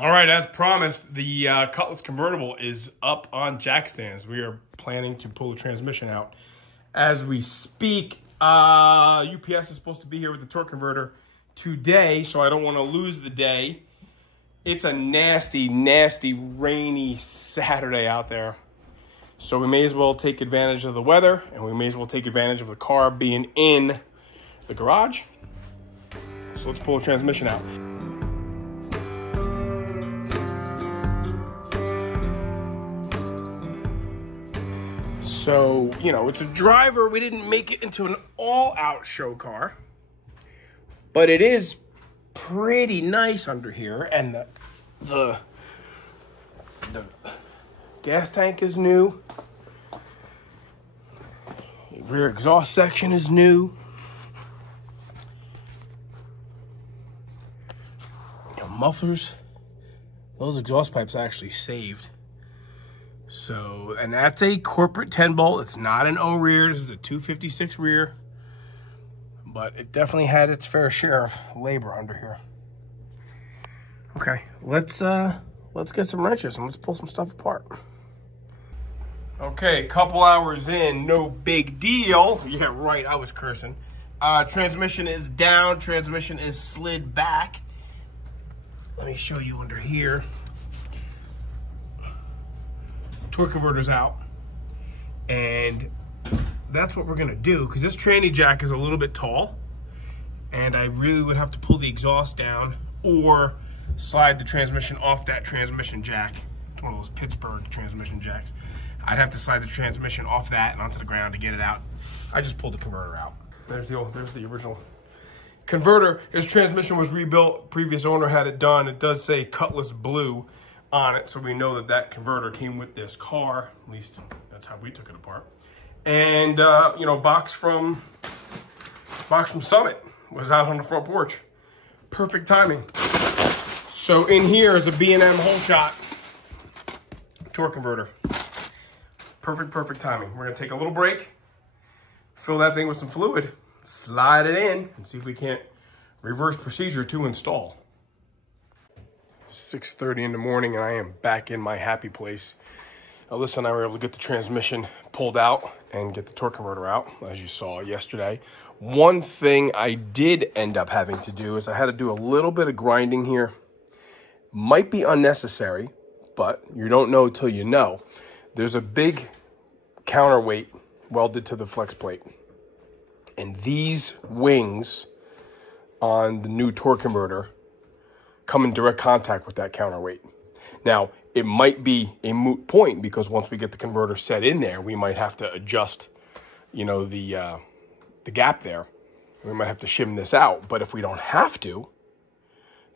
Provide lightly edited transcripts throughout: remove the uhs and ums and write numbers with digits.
All right, as promised, the Cutlass convertible is up on jack stands. We are planning to pull the transmission out as we speak. UPS is supposed to be here with the torque converter today, so I don't want to lose the day. It's a nasty, nasty, rainy Saturday out there. So we may as well take advantage of the weather, and we may as well take advantage of the car being in the garage. So let's pull the transmission out. So, you know, it's a driver. We didn't make it into an all-out show car. But it is pretty nice under here. And the gas tank is new. The rear exhaust section is new. You know, mufflers. Those exhaust pipes actually saved. So, and that's a corporate 10-bolt. It's not an O rear. This is a 256 rear. But it definitely had its fair share of labor under here. Okay, let's get some wrenches and let's pull some stuff apart. Okay, couple hours in, no big deal. Yeah, right, I was cursing. Transmission is down. Transmission is slid back. Let me show you under here. Torque converter's out, and that's what we're gonna do, because this tranny jack is a little bit tall, and I really would have to pull the exhaust down or slide the transmission off that transmission jack. It's one of those Pittsburgh transmission jacks. I'd have to slide the transmission off that and onto the ground to get it out. I just pulled the converter out. There's the original converter. His transmission was rebuilt. Previous owner had it done. It does say Cutlass Blue on it, so we know that that converter came with this car. At least that's how we took it apart. And you know, box from Summit was out on the front porch. Perfect timing. So in here is a B&M whole shot torque converter. Perfect timing. We're gonna take a little break, fill that thing with some fluid, slide it in, and see if we can't reverse procedure to install. 6:30 in the morning, and I am back in my happy place. Alyssa and I were able to get the transmission pulled out and get the torque converter out, as you saw yesterday. One thing I did end up having to do is I had to do a little bit of grinding here. Might be unnecessary, but you don't know till you know. There's a big counterweight welded to the flex plate, and these wings on the new torque converter come in direct contact with that counterweight. Now, it might be a moot point, because once we get the converter set in there, we might have to adjust, you know, the gap there. We might have to shim this out. But if we don't have to,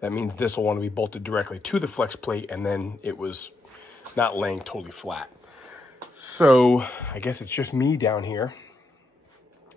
that means this will want to be bolted directly to the flex plate, and then it was not laying totally flat. So I guess it's just me down here.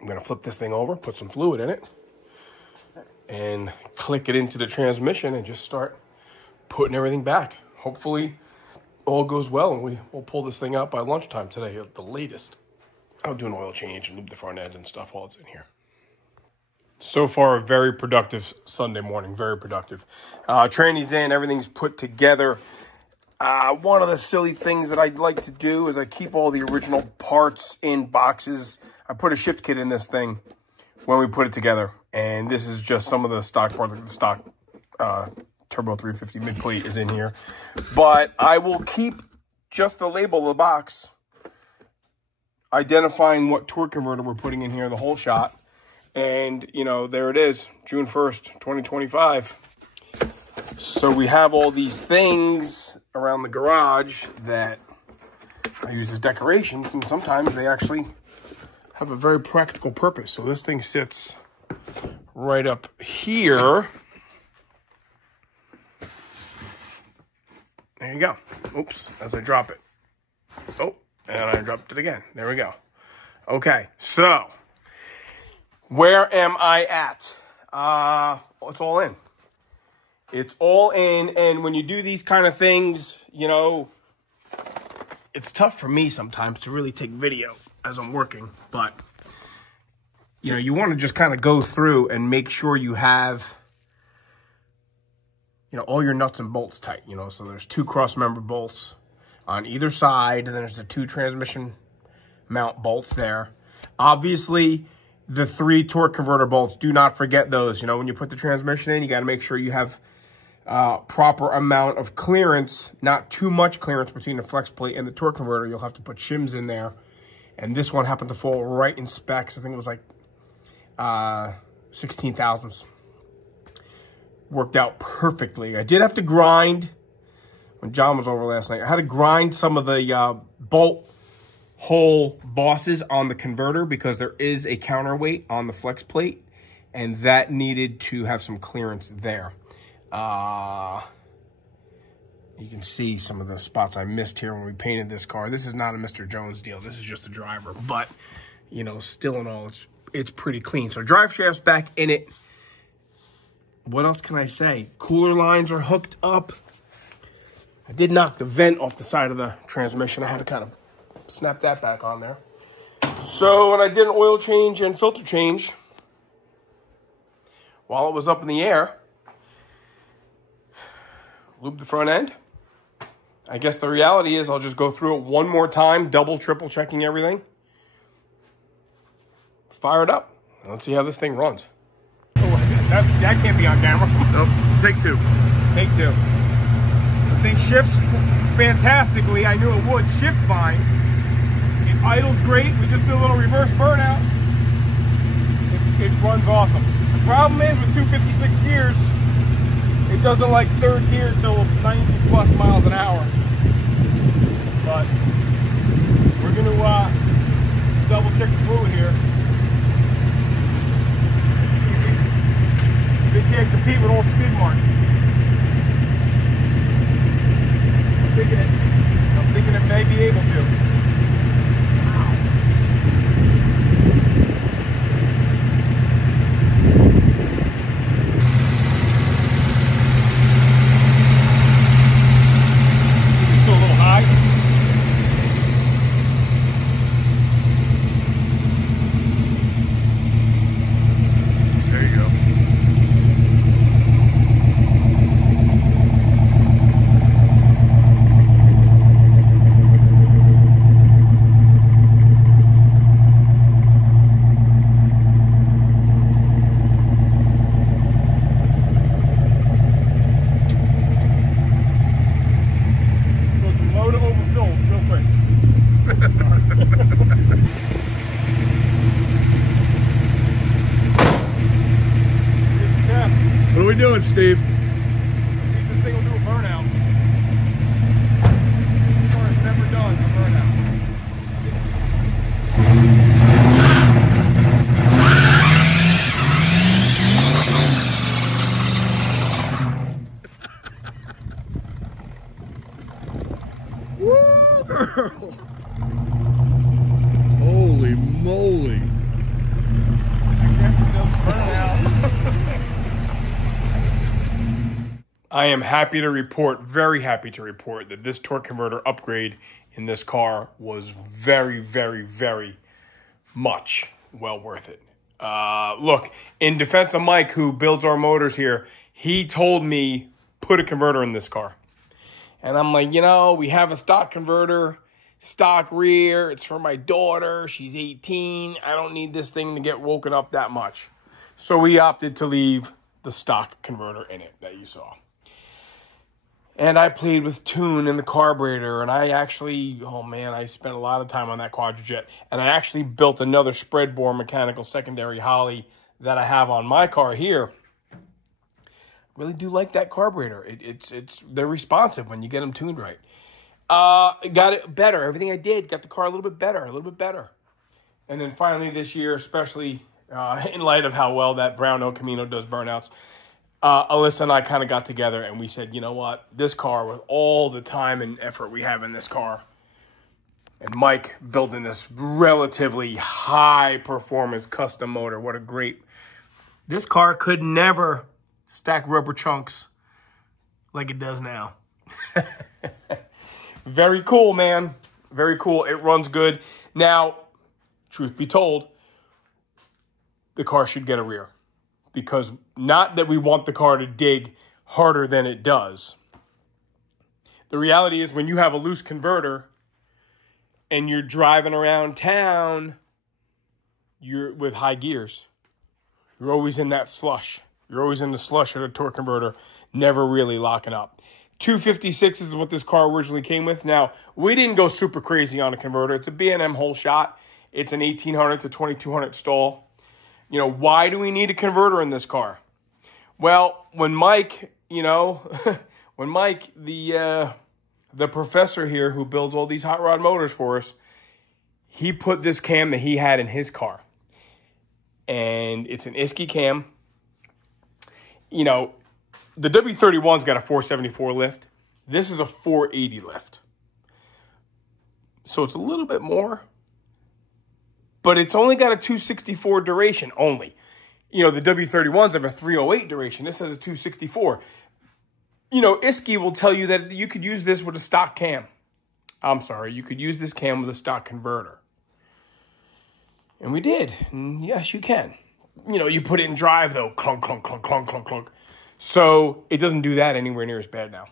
I'm going to flip this thing over, put some fluid in it, and click it into the transmission and just start putting everything back. Hopefully all goes well, and we'll pull this thing out by lunchtime today at the latest. I'll do an oil change and lube the front end and stuff while it's in here. So far, a very productive Sunday morning, very productive. Tranny's in, everything's put together. One of the silly things that I'd like to do is I keep all the original parts in boxes. I put a shift kit in this thing when we put it together, and this is just some of the stock parts. The stock Turbo 350 mid plate is in here, but I will keep just the label of the box, identifying what torque converter we're putting in here, the whole shot, and you know, there it is, June 1st, 2025. So we have all these things around the garage that I use as decorations, and sometimes they actually have a very practical purpose. So this thing sits right up here. There you go. Oops, as I drop it. Oh, and I dropped it again. There we go. Okay, so where am I at? It's all in. It's all in, and when you do these kind of things, you know, it's tough for me sometimes to really take video as I'm working, but, you know, you want to just kind of go through and make sure you have you know, all your nuts and bolts tight, you know. So there's 2 cross-member bolts on either side, and then there's the 2 transmission mount bolts there. Obviously, the 3 torque converter bolts, do not forget those. You know, when you put the transmission in, you got to make sure you have proper amount of clearance, not too much clearance between the flex plate and the torque converter. You'll have to put shims in there. And this one happened to fall right in specs. I think it was like 16 thousandths. Worked out perfectly. I did have to grind, when John was over last night, I had to grind some of the bolt hole bosses on the converter because there is a counterweight on the flex plate, and that needed to have some clearance there. You can see some of the spots I missed here when we painted this car. This is not a Mr. Jones deal. This is just a driver, but, you know, still in all, it's pretty clean. So drive shaft's back in it. What else can I say? Cooler lines are hooked up. I did knock the vent off the side of the transmission. I had to kind of snap that back on there. So when I did an oil change and filter change, while it was up in the air, lubed the front end. I guess the reality is I'll just go through it one more time, double, triple checking everything. Fire it up. Let's see how this thing runs. Oh, that can't be on camera. Nope. Take 2. Take 2. The thing shifts fantastically. I knew it would shift fine. It idles great. We just did a little reverse burnout. It runs awesome. The problem is with 256 gears, it doesn't like 3rd gear till 90 plus miles an hour. But we're going to double check the fluid here. It can't compete with old skid marks. I'm thinking it may be able to. What are we doing, Steve? I think this thing will do a burnout. This car has never done a burnout. Woo, girl! Holy moly! I guess it does burn out. I am happy to report, very happy to report, that this torque converter upgrade in this car was very, very, very much well worth it. Look, in defense of Mike, who builds our motors here, he told me, put a converter in this car. And I'm like, you know, we have a stock converter, stock rear. It's for my daughter. She's 18. I don't need this thing to get woken up that much. So we opted to leave the stock converter in it that you saw. And I played with tune in the carburetor, and I actually, oh man, I spent a lot of time on that Quadrajet. And I actually built another spread bore mechanical secondary Holly that I have on my car here. Really do like that carburetor. They're responsive when you get them tuned right. Got it better. Everything I did got the car a little bit better. And then finally this year, especially in light of how well that brown El Camino does burnouts, Alyssa and I kind of got together and we said, you know what, this car, with all the time and effort we have in this car, and Mike building this relatively high performance custom motor, what a great, this car could never stack rubber chunks like it does now. Very cool, man. Very cool. It runs good. Now, truth be told, the car should get a rear. Because not that we want the car to dig harder than it does. The reality is when you have a loose converter and you're driving around town, you're with high gears. You're always in that slush. You're always in the slush of the torque converter, never really locking up. 256 is what this car originally came with. Now, we didn't go super crazy on a converter. It's a B&M whole shot. It's an 1800 to 2200 stall. You know, why do we need a converter in this car? Well, when Mike, you know, when Mike, the professor here who builds all these hot rod motors for us, he put this cam that he had in his car. And it's an Isky cam. You know, the W31's got a 474 lift. This is a 480 lift. So it's a little bit more. But it's only got a 264 duration only. You know, the W31s have a 308 duration. This has a 264. You know, Isky will tell you that you could use this with a stock cam. I'm sorry, you could use this cam with a stock converter. And we did. And yes, you can. You know, you put it in drive, though. Clunk, clunk, clunk, clunk, clunk, clunk. So it doesn't do that anywhere near as bad now.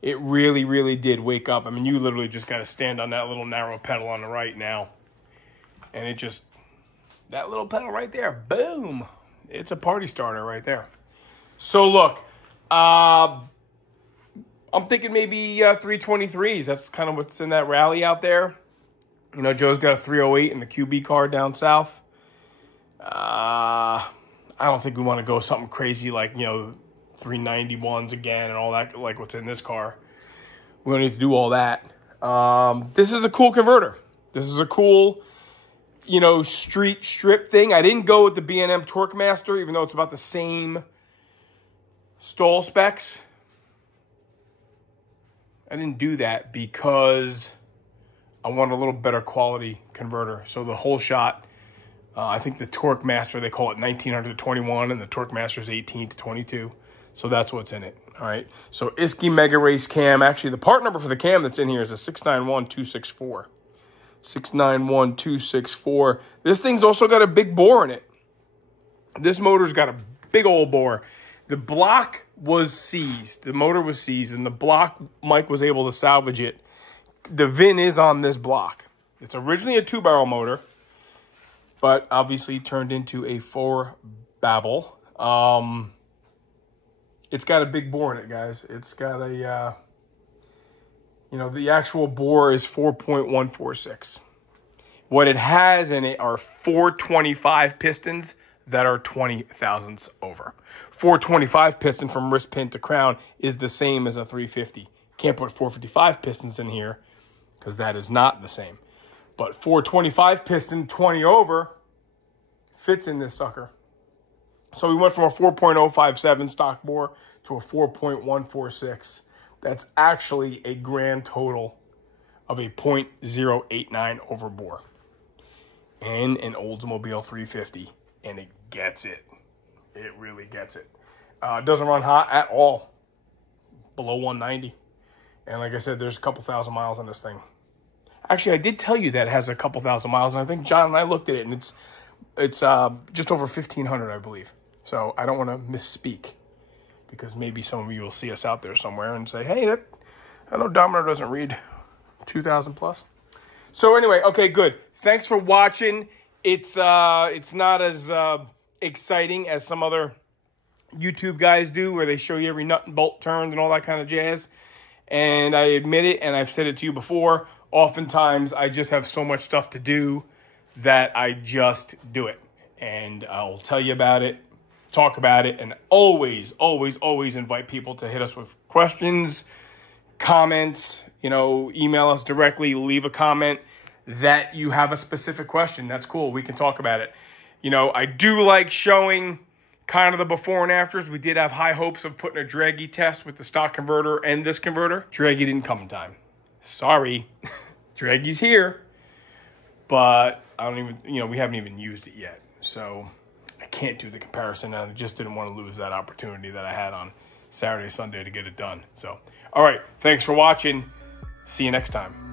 It really, really did wake up. I mean, you literally just got to stand on that little narrow pedal on the right now. And it just, that little pedal right there, boom. It's a party starter right there. So look, I'm thinking maybe 323s. That's kind of what's in that rally out there. You know, Joe's got a 308 in the QB car down south. I don't think we want to go something crazy like, you know, 391s again and all that, like what's in this car. We don't need to do all that. This is a cool converter. This is a cool, you know, street strip thing. I didn't go with the B&M Torque Master, even though it's about the same stall specs. I didn't do that because I want a little better quality converter. So the whole shot, I think the Torque Master, they call it 1900 to 21, and the Torque Master is 18 to 22. So that's what's in it. All right. So Isky Mega Race cam. Actually, the part number for the cam that's in here is a 691264. 691264. This thing's also got a big bore in it. This motor's got a big old bore. The block was seized. The motor was seized, and the block, Mike was able to salvage it. The VIN is on this block. It's originally a 2-barrel motor, but obviously turned into a 4-babble. It's got a big bore in it, guys. It's got a, you know, the actual bore is 4.146. What it has in it are 425 pistons that are 20 thousandths over. 425 piston from wrist pin to crown is the same as a 350. Can't put 455 pistons in here because that is not the same. But 425 piston, 20 over, fits in this sucker. So we went from a 4.057 stock bore to a 4.146. That's actually a grand total of a 0.089 over bore in an Oldsmobile 350, and it gets it. It really gets it. It doesn't run hot at all, below 190. And like I said, there's a couple thousand miles on this thing. Actually, I did tell you that it has a couple thousand miles, and I think John and I looked at it, and it's just over 1,500, I believe. So I don't want to misspeak, because maybe some of you will see us out there somewhere and say, hey, I know Domino doesn't read 2,000 plus. So anyway, okay, good. Thanks for watching. It's not as exciting as some other YouTube guys do, where they show you every nut and bolt turned and all that kind of jazz. And I admit it, and I've said it to you before, oftentimes I just have so much stuff to do that I just do it. And I'll tell you about it, talk about it, and always, always, always invite people to hit us with questions, comments, you know, email us directly, leave a comment that you have a specific question. That's cool. We can talk about it. You know, I do like showing kind of the before and afters. We did have high hopes of putting a Draggy test with the stock converter and this converter. Draggy didn't come in time. Sorry. Draggy's here, but I don't even, you know, we haven't even used it yet. So I can't do the comparison, and I just didn't want to lose that opportunity that I had on Saturday, Sunday to get it done. So, all right. Thanks for watching. See you next time.